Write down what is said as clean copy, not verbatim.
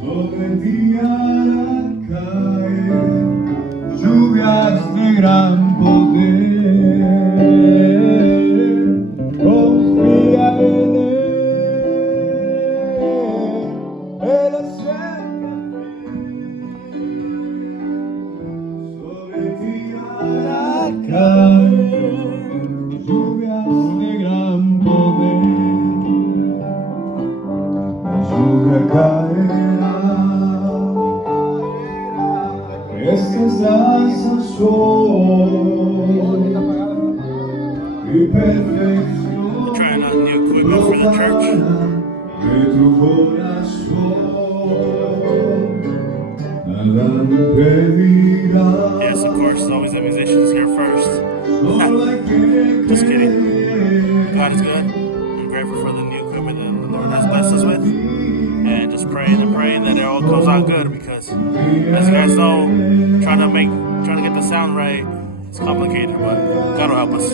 sobre ti hará caer lluvias de gran poder. Confía en él es siempre sobre ti hará caer lluvias de gran poder. Lluvia caerá, esta es la sazón y perfección Trying out new equipment for the church. de tu corazón. Nada impedirá. Yes, of course, always the musicians here first. Solo hay que Just kidding. creer. God is good. I'm grateful for the new equipment that the Lord has blessed us with. And just praying and praying that it all comes out good, because as you guys know, trying to get the sound right, it's complicated, but God will help us.